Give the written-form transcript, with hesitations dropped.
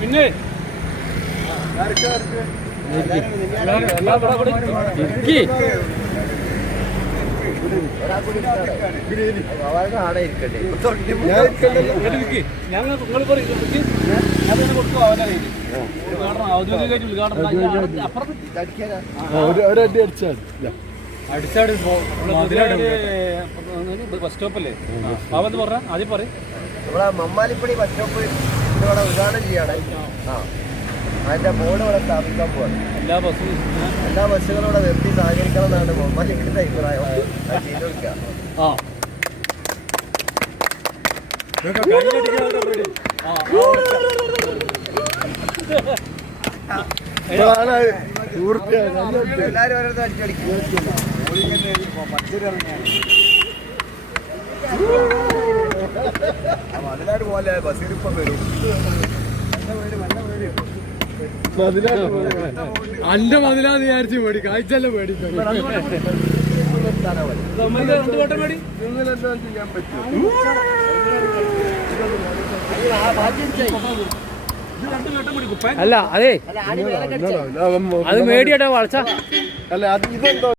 പിന്നെ ഞങ്ങൾ നിങ്ങൾ കൊടുക്കും അവന്റെ കയ്യിൽ ഔദ്യോഗികമായിട്ട് ഉദ്ഘാടനം അടിച്ചാട് ബസ് സ്റ്റോപ്പല്ലേ പാവെന്ന് പറഞ്ഞാൽ ആദ്യം പറയും നമ്മളെ മമ്മാലിപ്പടി ബസ് സ്റ്റോപ്പ് ഇവിടെ ഉദ്ഘാടനം ചെയ്യാണ്. അതിന്റെ ബോർഡ് ഇവിടെ സ്ഥാപിക്കാൻ പോവാണ്. എല്ലാ ബസ്സുകളും ഇവിടെ നിർത്തി സഹകരിക്കണം എന്നാണ് മമ്മാലിപ്പടിയുടെ അഭിപ്രായം. ചെയ്തു കൊടുക്കുക. എല്ലാരും ഓരോരുത്തർ അടിച്ചടിക്കും. മതിലാട് പോലെ ബസ്സിലിപ്പം വരും. അന്റെ മതിലാന്ന് വിചാരിച്ചു പേടി കാഴ്ചല്ല പേടിക്കും. അല്ല അതെ അത് മേടിയട്ടെ വളച്ച അല്ല അത് ഇതെന്തോ